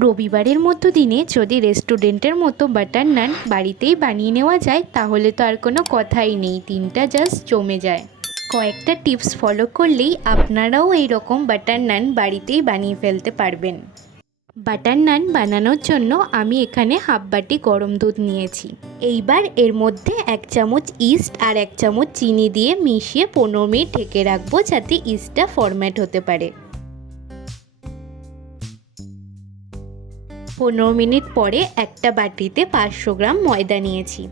রবিবারের মতো দিনে যদি রেস্টুরেন্টের মতো বাটার নান বাড়িতেই বানিয়ে নেওয়া যায় তাহলে তো আর কোনো কথাই নেই, দিনটা জাস্ট জমে যায়। কয়েকটা টিপস ফলো করলেই আপনারাও এই রকম বাটার নান বাড়িতেই বানিয়ে ফেলতে পারবেন। বাটার নান বানানোর জন্য আমি এখানে হাফ বাটি গরম দুধ নিয়েছি। এইবার এর মধ্যে 1 চামচ ইস্ট আর 1 চামচ চিনি দিয়ে মিশিয়ে 15 মিনিট ঢেকে রাখবো, যাতে ইস্টটা ফরম্যাট হতে পারে। 15 মিনিট পরে একটা বাটিতে 500 গ্রাম ময়দা নিয়েছি।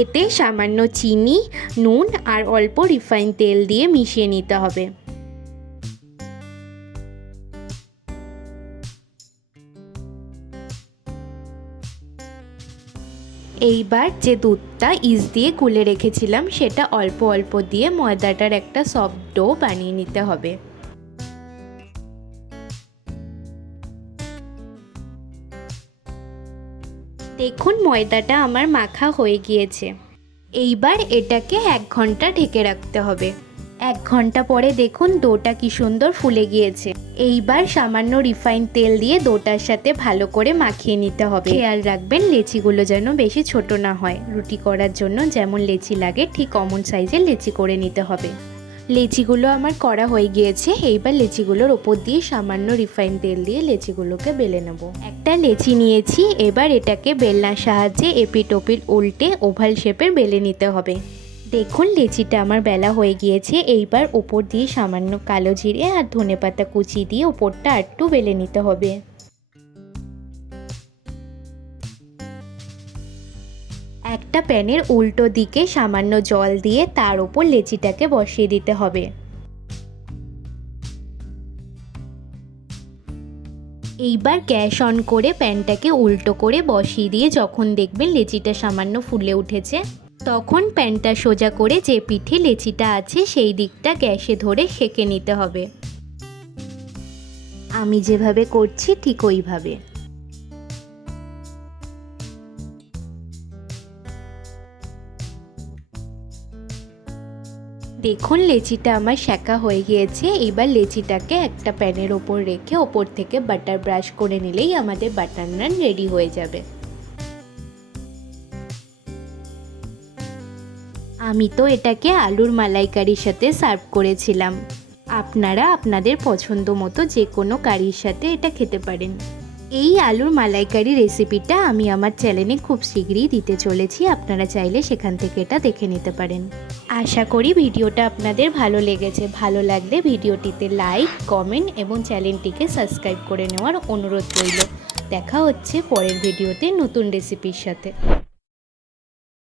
এতে সামান্য চিনি, নুন আর অল্প রিফাইন তেল দিয়ে মিশিয়ে নিতে হবে। এইবার যে দুধটা ইস্ট দিয়ে গুলে রেখেছিলাম সেটা অল্প অল্প দিয়ে ময়দাটার একটা সফট ডো বানিয়ে নিতে হবে। দেখুন ময়দাটা আমার মাখা হয়ে গিয়েছে। এইবার এটাকে 1 ঘন্টা ঢেকে রাখতে হবে। 1 ঘন্টা পরে দেখুন ডোটা কি সুন্দর ফুলে গিয়েছে। এইবার সামান্য রিফাইন তেল দিয়ে ডোটার সাথে ভালো করে মাখিয়ে নিতে হবে। খেয়াল রাখবেন লেচিগুলো যেন বেশি ছোট না হয়। রুটি করার জন্য যেমন লেচি লাগে ঠিক অমন সাইজের লেচি করে নিতে হবে। লেচিগুলো আমার করা হয়ে গিয়েছে। এইবার লেচিগুলোর ওপর দিয়ে সামান্য রিফাইন তেল দিয়ে লেচিগুলোকে বেলে নেব। একটা লেচি নিয়েছি, এবার এটাকে বেলনার সাহায্যে এপিট ওপিট উল্টে ওভাল শেপের বেলে নিতে হবে। দেখুন লেচিটা আমার বেলা হয়ে গিয়েছে। এইবার ওপর দিয়ে সামান্য কালো জিরে আর ধনেপাতা কুচি দিয়ে ওপরটা একটু বেলে নিতে হবে। একটা প্যানের উল্টো দিকে সামান্য জল দিয়ে তার উপর লেচিটাকে বসিয়ে দিতে হবে। এইবার গ্যাস অন করে প্যানটাকে উল্টো করে বসিয়ে দিয়ে যখন দেখবেন লেচিটা সামান্য ফুলে উঠেছে তখন প্যানটা সোজা করে যে পিঠে লেচিটা আছে সেই দিকটা গ্যাসে ধরে সেঁকে নিতে হবে। আমি যেভাবে করছি ঠিক ওইভাবে। দেখুন লেচিটা আমার সেঁকা হয়ে গিয়েছে। এবার লেচিটাকে একটা প্যানের ওপর রেখে ওপর থেকে বাটার ব্রাশ করে নিলেই আমাদের বাটার নান রেডি হয়ে যাবে। আমি তো এটাকে আলুর মালাইকারির সাথে সার্ভ করেছিলাম। আপনারা আপনাদের পছন্দ মতো যে কোনো কারির সাথে এটা খেতে পারেন। এই আলুর মালাইকারি রেসিপিটা আমি আমার চ্যানেলে খুব শীঘ্রই দিতে চলেছি, আপনারা চাইলে সেখান থেকে এটা দেখে নিতে পারেন। আশা করি ভিডিওটা আপনাদের ভালো লেগেছে। ভালো লাগলে ভিডিওটিতে লাইক, কমেন্ট এবং চ্যানেলটিকে সাবস্ক্রাইব করে নেওয়ার অনুরোধ রইল। দেখা হচ্ছে পরের ভিডিওতে নতুন রেসিপির সাথে।